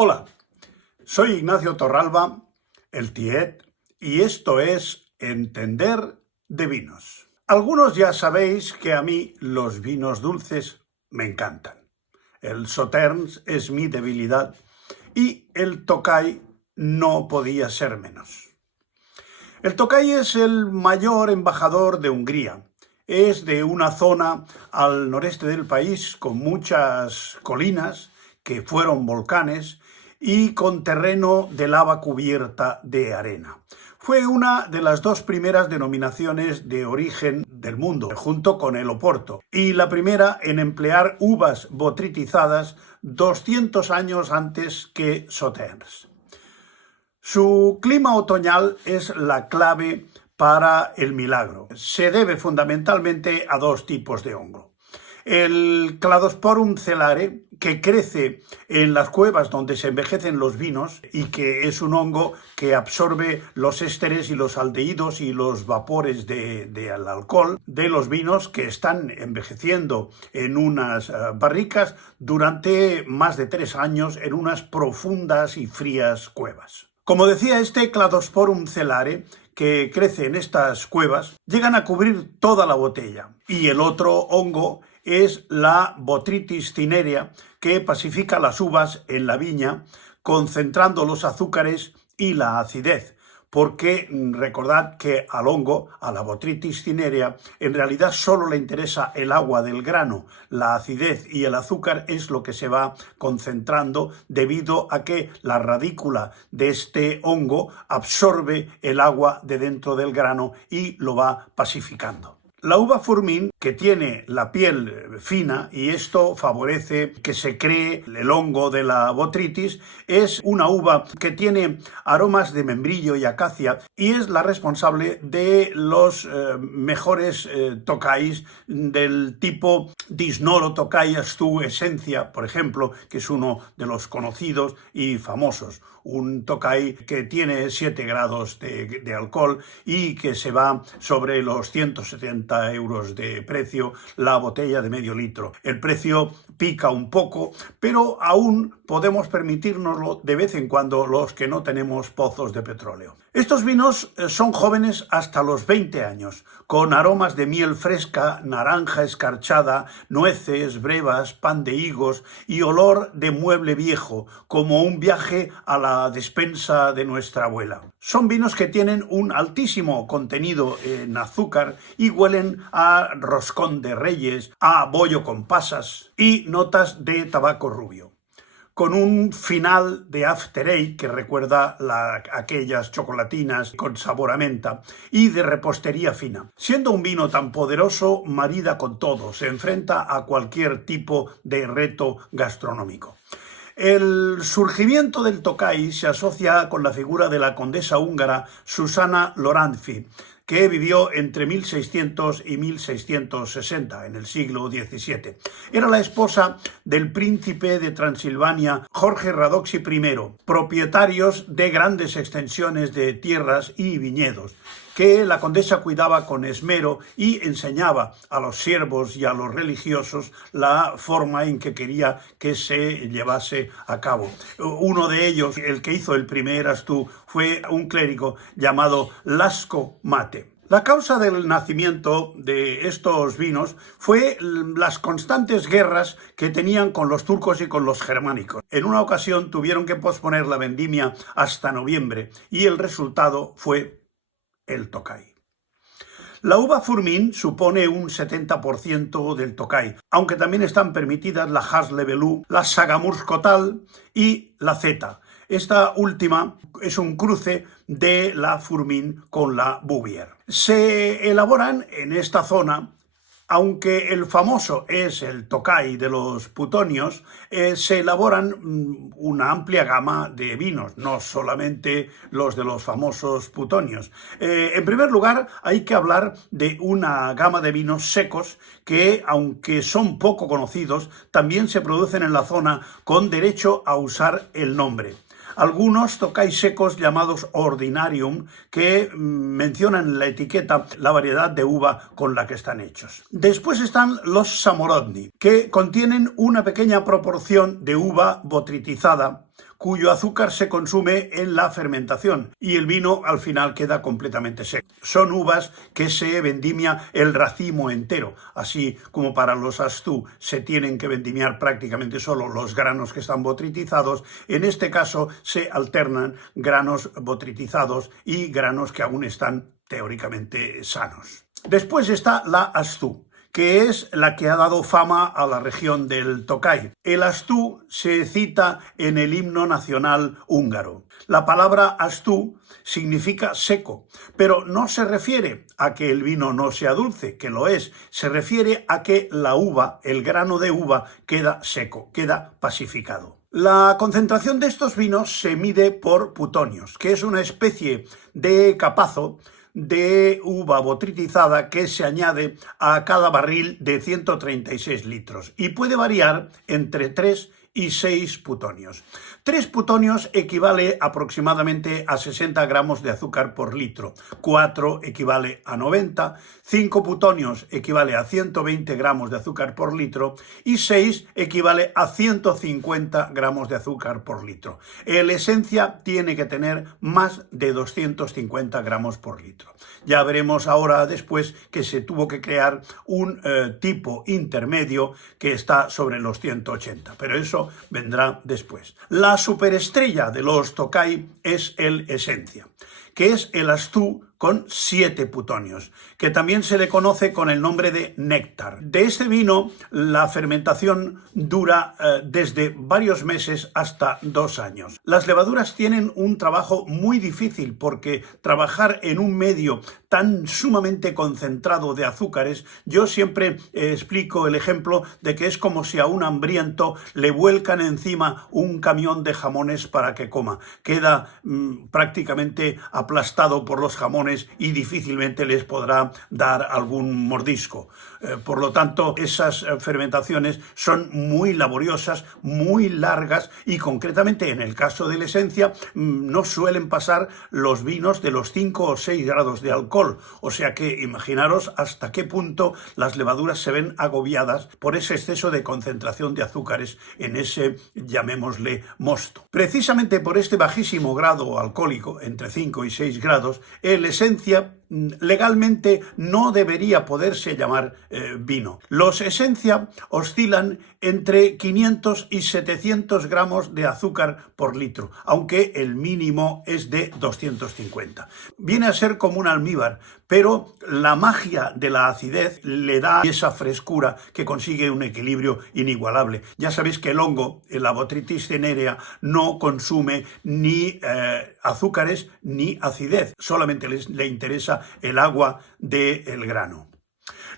Hola, soy Ignacio Torralba, el Tiet, y esto es Entender de Vinos. Algunos ya sabéis que a mí los vinos dulces me encantan. El Sauternes es mi debilidad y el Tokay no podía ser menos. El Tokay es el mayor embajador de Hungría. Es de una zona al noreste del país con muchas colinas que fueron volcanes y con terreno de lava cubierta de arena. Fue una de las dos primeras denominaciones de origen del mundo, junto con el Oporto, y la primera en emplear uvas botritizadas 200 años antes que Sauternes. Su clima otoñal es la clave para el milagro. Se debe fundamentalmente a dos tipos de hongo. El Cladosporum celare, que crece en las cuevas donde se envejecen los vinos y que es un hongo que absorbe los ésteres y los aldehídos y los vapores del alcohol de los vinos que están envejeciendo en unas barricas durante más de 3 años en unas profundas y frías cuevas. Como decía, este Cladosporum celare, que crece en estas cuevas, llegan a cubrir toda la botella. Y el otro hongo es la Botrytis cinerea, que pacifica las uvas en la viña, concentrando los azúcares y la acidez. Porque recordad que al hongo, a la Botrytis cinerea, en realidad solo le interesa el agua del grano. La acidez y el azúcar es lo que se va concentrando debido a que la radícula de este hongo absorbe el agua de dentro del grano y lo va pacificando. La uva Furmín, que tiene la piel fina, y esto favorece que se cree el hongo de la botrytis, es una uva que tiene aromas de membrillo y acacia y es la responsable de los mejores Tokays del tipo Disnoro Tokay Astu Esencia, por ejemplo, que es uno de los conocidos y famosos. Un Tokay que tiene 7 grados de alcohol y que se va sobre los 170 euros de precio la botella de medio litro. El precio pica un poco, pero aún podemos permitirnoslo de vez en cuando los que no tenemos pozos de petróleo. Estos vinos son jóvenes hasta los 20 años, con aromas de miel fresca, naranja escarchada, nueces, brevas, pan de higos y olor de mueble viejo, como un viaje a la despensa de nuestra abuela. Son vinos que tienen un altísimo contenido en azúcar y huelen a roscón de reyes, a bollo con pasas y notas de tabaco rubio, con un final de after eight que recuerda aquellas chocolatinas con sabor a menta y de repostería fina. Siendo un vino tan poderoso, marida con todo, se enfrenta a cualquier tipo de reto gastronómico. El surgimiento del Tokay se asocia con la figura de la condesa húngara Susana Lorándffy, que vivió entre 1600 y 1660, en el siglo XVII. Era la esposa del príncipe de Transilvania, Jorge Radoxi I, propietarios de grandes extensiones de tierras y viñedos, que la condesa cuidaba con esmero y enseñaba a los siervos y a los religiosos la forma en que quería que se llevase a cabo. Uno de ellos, el que hizo el primer astú, fue un clérigo llamado Laszko Mate. La causa del nacimiento de estos vinos fue las constantes guerras que tenían con los turcos y con los germánicos. En una ocasión tuvieron que posponer la vendimia hasta noviembre y el resultado fue el Tokay. La uva Furmín supone un 70% del Tokay, aunque también están permitidas la Hass-Levelou, la Sagamurskotal y la Zeta. Esta última es un cruce de la Furmín con la Bouvier. Se elaboran en esta zona, aunque el famoso es el Tokay de los putonios, se elaboran una amplia gama de vinos, no solamente los de los famosos putonios. En primer lugar, hay que hablar de una gama de vinos secos que, aunque son poco conocidos, también se producen en la zona con derecho a usar el nombre. Algunos Tokay secos llamados Ordinarium que mencionan en la etiqueta la variedad de uva con la que están hechos. Después están los Samorodni, que contienen una pequeña proporción de uva botritizada cuyo azúcar se consume en la fermentación y el vino al final queda completamente seco. Son uvas que se vendimia el racimo entero, así como para los Astú se tienen que vendimiar prácticamente solo los granos que están botritizados. En este caso se alternan granos botritizados y granos que aún están teóricamente sanos. Después está la Astú, que es la que ha dado fama a la región del Tokay. El Astú se cita en el himno nacional húngaro. La palabra Astú significa seco, pero no se refiere a que el vino no sea dulce, que lo es, se refiere a que la uva, el grano de uva, queda seco, queda pasificado. La concentración de estos vinos se mide por putonios, que es una especie de capazo de uva botritizada que se añade a cada barril de 136 litros y puede variar entre 3 y 6 putonios. 3 putonios equivale aproximadamente a 60 gramos de azúcar por litro, 4 equivale a 90, 5 putonios equivale a 120 gramos de azúcar por litro y 6 equivale a 150 gramos de azúcar por litro. El esencia tiene que tener más de 250 gramos por litro. Ya veremos ahora después que se tuvo que crear un tipo intermedio que está sobre los 180, pero eso vendrá después. La superestrella de los Tokay es el esencia, que es el Astú con 7 putonios, que también se le conoce con el nombre de néctar. De este vino, la fermentación dura desde varios meses hasta 2 años. Las levaduras tienen un trabajo muy difícil porque trabajar en un medio tan sumamente concentrado de azúcares, yo siempre explico el ejemplo de que es como si a un hambriento le vuelcan encima un camión de jamones para que coma. Queda prácticamente aplastado por los jamones y difícilmente les podrá dar algún mordisco. Por lo tanto, esas fermentaciones son muy laboriosas, muy largas y concretamente en el caso de la esencia no suelen pasar los vinos de los 5 o 6 grados de alcohol. O sea que imaginaros hasta qué punto las levaduras se ven agobiadas por ese exceso de concentración de azúcares en ese, llamémosle, mosto. Precisamente por este bajísimo grado alcohólico, entre 5 y 6 grados, el esencia legalmente no debería poderse llamar vino. Los esencia oscilan entre 500 y 700 gramos de azúcar por litro, aunque el mínimo es de 250. Viene a ser como un almíbar, pero la magia de la acidez le da esa frescura que consigue un equilibrio inigualable. Ya sabéis que el hongo, la Botrytis cinerea, no consume ni azúcares ni acidez, solamente le interesa el agua del grano.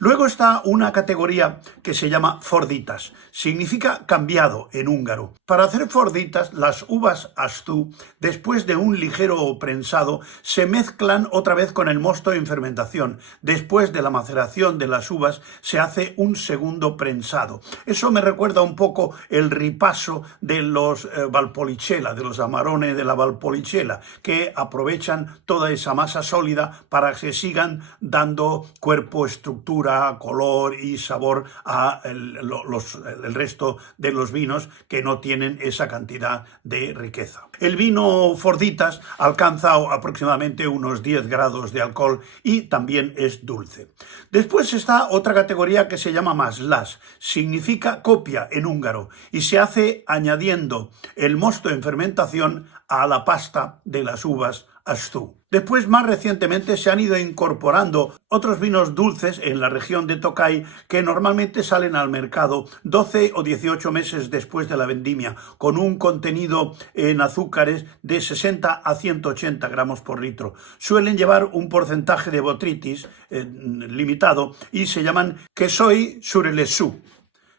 Luego está una categoría que se llama forditas. Significa cambiado en húngaro. Para hacer forditas, las uvas Astú, después de un ligero prensado, se mezclan otra vez con el mosto en fermentación. Después de la maceración de las uvas, se hace un segundo prensado. Eso me recuerda un poco el ripaso de los Valpolicella, de los Amarone de la Valpolicella, que aprovechan toda esa masa sólida para que sigan dando cuerpo, estructura, color y sabor a el resto de los vinos que no tienen esa cantidad de riqueza. El vino Forditas alcanza aproximadamente unos 10 grados de alcohol y también es dulce. Después está otra categoría que se llama Maslas, significa copia en húngaro y se hace añadiendo el mosto en fermentación a la pasta de las uvas Astú. Después, más recientemente, se han ido incorporando otros vinos dulces en la región de Tokay que normalmente salen al mercado 12 o 18 meses después de la vendimia, con un contenido en azúcares de 60 a 180 gramos por litro. Suelen llevar un porcentaje de botrytis limitado y se llaman Quesoy sur le Su,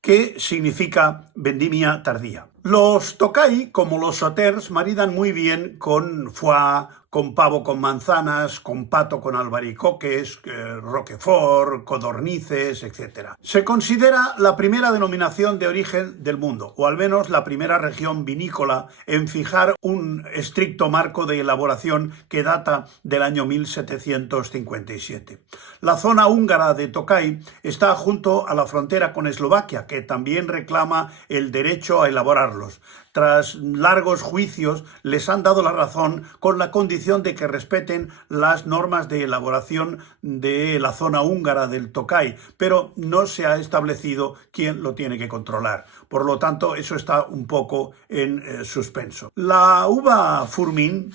que significa vendimia tardía. Los Tokay, como los Sauters, maridan muy bien con foie, con pavo con manzanas, con pato con albaricoques, roquefort, codornices, etc. Se considera la primera denominación de origen del mundo, o al menos la primera región vinícola en fijar un estricto marco de elaboración que data del año 1757. La zona húngara de Tokay está junto a la frontera con Eslovaquia, que también reclama el derecho a elaborarlos. tras largos juicios, les han dado la razón con la condición de que respeten las normas de elaboración de la zona húngara del Tokaj, pero no se ha establecido quién lo tiene que controlar. Por lo tanto, eso está un poco en suspenso. La uva Furmín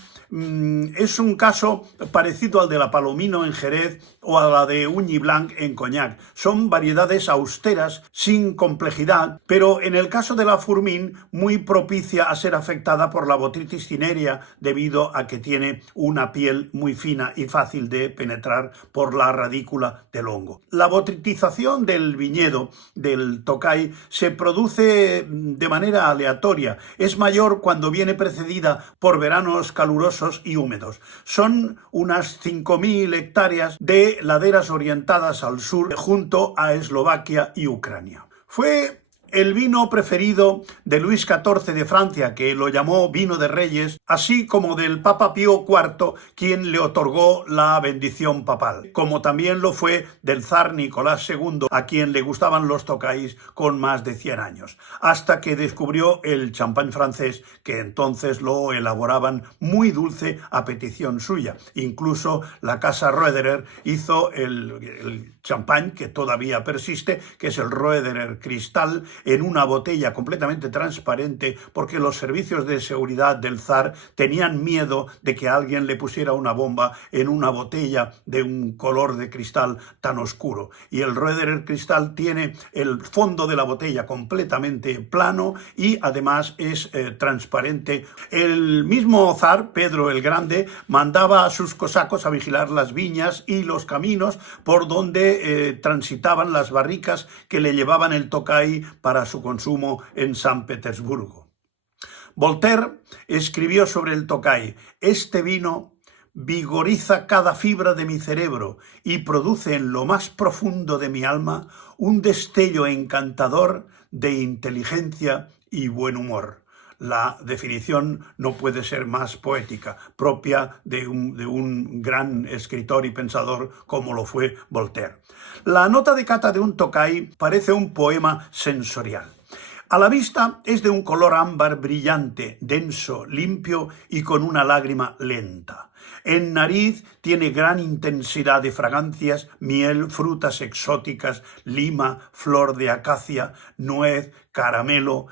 es un caso parecido al de la Palomino en Jerez o a la de Ugni Blanc en Cognac. Son variedades austeras, sin complejidad, pero en el caso de la Furmín, muy propicia a ser afectada por la botrytis cinerea debido a que tiene una piel muy fina y fácil de penetrar por la radícula del hongo. La botritización del viñedo del Tokaj se produce de manera aleatoria. Es mayor cuando viene precedida por veranos calurosos y húmedos. Son unas 5.000 hectáreas de laderas orientadas al sur junto a Eslovaquia y Ucrania. Fue el vino preferido de Luis XIV de Francia, que lo llamó vino de reyes, así como del Papa Pío IV, quien le otorgó la bendición papal, como también lo fue del zar Nicolás II, a quien le gustaban los Tokajs con más de 100 años, hasta que descubrió el champán francés, que entonces lo elaboraban muy dulce a petición suya. Incluso la casa Roederer hizo el champán que todavía persiste, que es el Roederer Cristal, en una botella completamente transparente, porque los servicios de seguridad del zar tenían miedo de que alguien le pusiera una bomba en una botella de un color de cristal tan oscuro. Y el Roederer Cristal tiene el fondo de la botella completamente plano y además es transparente. El mismo zar, Pedro el Grande, mandaba a sus cosacos a vigilar las viñas y los caminos por donde transitaban las barricas que le llevaban el Tokaj para su consumo en San Petersburgo. Voltaire escribió sobre el Tokaj: «Este vino vigoriza cada fibra de mi cerebro y produce en lo más profundo de mi alma un destello encantador de inteligencia y buen humor». La definición no puede ser más poética, propia de un gran escritor y pensador como lo fue Voltaire. La nota de cata de un Tokaj parece un poema sensorial. A la vista es de un color ámbar brillante, denso, limpio y con una lágrima lenta. En nariz tiene gran intensidad de fragancias, miel, frutas exóticas, lima, flor de acacia, nuez, caramelo,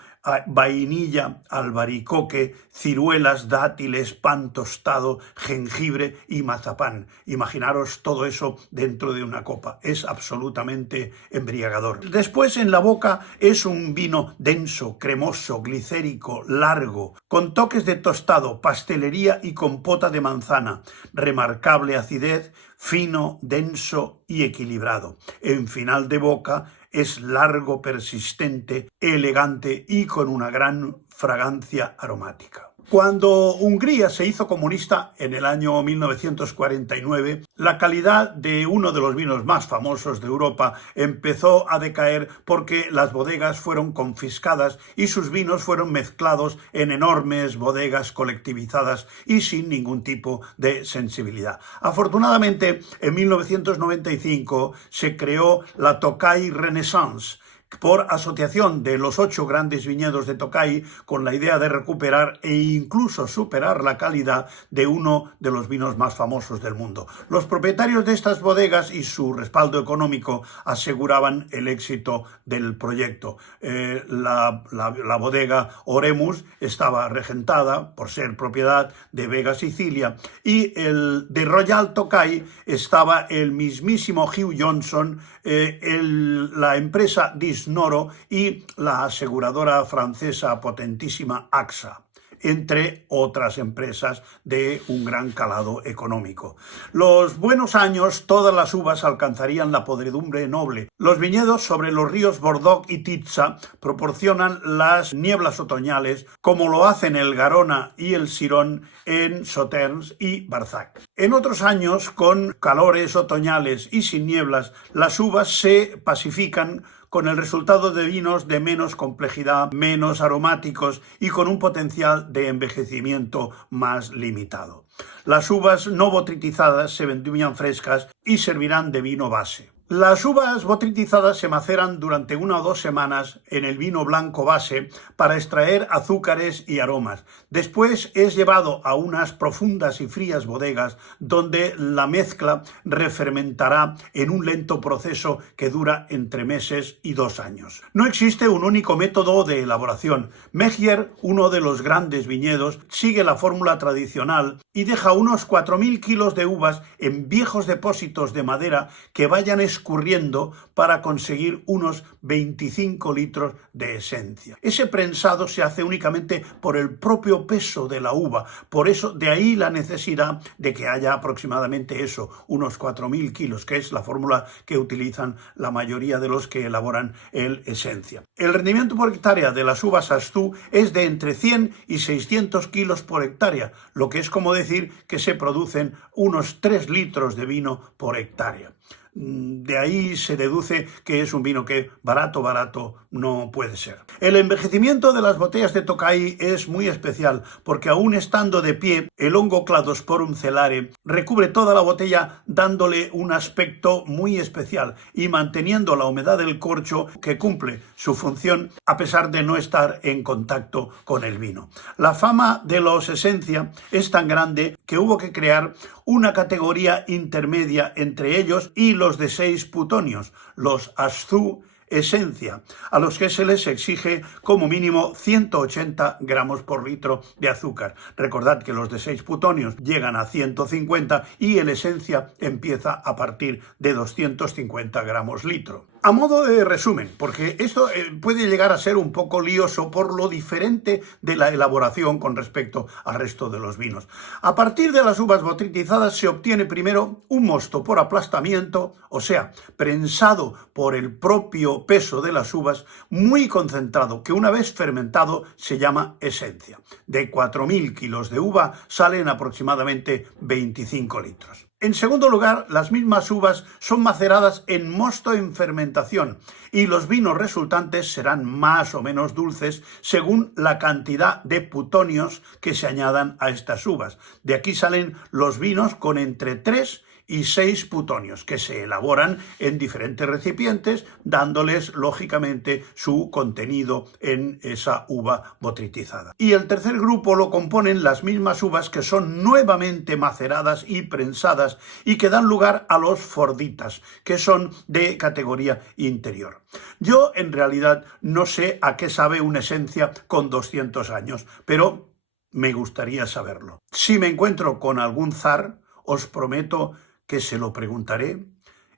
vainilla, albaricoque, ciruelas, dátiles, pan tostado, jengibre y mazapán. Imaginaros todo eso dentro de una copa. Es absolutamente embriagador. Después, en la boca, es un vino denso, cremoso, glicérico, largo, con toques de tostado, pastelería y compota de manzana. Remarcable acidez, fino, denso y equilibrado. En final de boca es largo, persistente, elegante y con una gran fragancia aromática. Cuando Hungría se hizo comunista en el año 1949, la calidad de uno de los vinos más famosos de Europa empezó a decaer porque las bodegas fueron confiscadas y sus vinos fueron mezclados en enormes bodegas colectivizadas y sin ningún tipo de sensibilidad. Afortunadamente, en 1995 se creó la Tokaj Renaissance, por asociación de los 8 grandes viñedos de Tokaj, con la idea de recuperar e incluso superar la calidad de uno de los vinos más famosos del mundo. Los propietarios de estas bodegas y su respaldo económico aseguraban el éxito del proyecto. La bodega Oremus estaba regentada por ser propiedad de Vega Sicilia, y el de Royal Tokaj estaba el mismísimo Hugh Johnson, la empresa Disnoro y la aseguradora francesa potentísima AXA, entre otras empresas de un gran calado económico. Los buenos años, todas las uvas alcanzarían la podredumbre noble. Los viñedos sobre los ríos Bordeaux y Tisza proporcionan las nieblas otoñales, como lo hacen el Garona y el Sirón en Sauternes y Barsac. En otros años, con calores otoñales y sin nieblas, las uvas se pacifican, con el resultado de vinos de menos complejidad, menos aromáticos y con un potencial de envejecimiento más limitado. Las uvas no botritizadas se vendimian frescas y servirán de vino base. Las uvas botritizadas se maceran durante 1 o 2 semanas en el vino blanco base para extraer azúcares y aromas. Después es llevado a unas profundas y frías bodegas donde la mezcla refermentará en un lento proceso que dura entre meses y 2 años. No existe un único método de elaboración. Megier, uno de los grandes viñedos, sigue la fórmula tradicional y deja unos 4.000 kilos de uvas en viejos depósitos de madera que vayan escurriendo para conseguir unos 25 litros de esencia. Ese prensado se hace únicamente por el propio peso de la uva, por eso de ahí la necesidad de que haya aproximadamente eso, unos 4.000 kilos, que es la fórmula que utilizan la mayoría de los que elaboran el esencia. El rendimiento por hectárea de las uvas Astú es de entre 100 y 600 kilos por hectárea, lo que es como decir que se producen unos 3 litros de vino por hectárea. De ahí se deduce que es un vino que barato no puede ser. El envejecimiento de las botellas de Tokaji es muy especial porque aún estando de pie, el hongo Cladosporum celare recubre toda la botella dándole un aspecto muy especial y manteniendo la humedad del corcho que cumple su función a pesar de no estar en contacto con el vino. La fama de los esencia es tan grande que hubo que crear una categoría intermedia entre ellos y los de 6 putonios, los Astú esencia, a los que se les exige como mínimo 180 gramos por litro de azúcar. Recordad que los de 6 putonios llegan a 150 y el esencia empieza a partir de 250 gramos litro. A modo de resumen, porque esto puede llegar a ser un poco lioso por lo diferente de la elaboración con respecto al resto de los vinos. A partir de las uvas botritizadas se obtiene primero un mosto por aplastamiento, o sea, prensado por el propio peso de las uvas, muy concentrado, que una vez fermentado se llama esencia. De 4.000 kilos de uva salen aproximadamente 25 litros. En segundo lugar, las mismas uvas son maceradas en mosto en fermentación y los vinos resultantes serán más o menos dulces según la cantidad de putonios que se añadan a estas uvas. De aquí salen los vinos con entre 3 y 6 putonios que se elaboran en diferentes recipientes dándoles lógicamente su contenido en esa uva botritizada. Y el tercer grupo lo componen las mismas uvas que son nuevamente maceradas y prensadas y que dan lugar a los forditas, que son de categoría interior. Yo en realidad no sé a qué sabe una esencia con 200 años, pero me gustaría saberlo. Si me encuentro con algún zar, os prometo que se lo preguntaré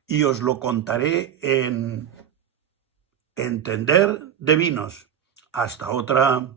y os lo contaré en Entender de Vinos. Hasta otra.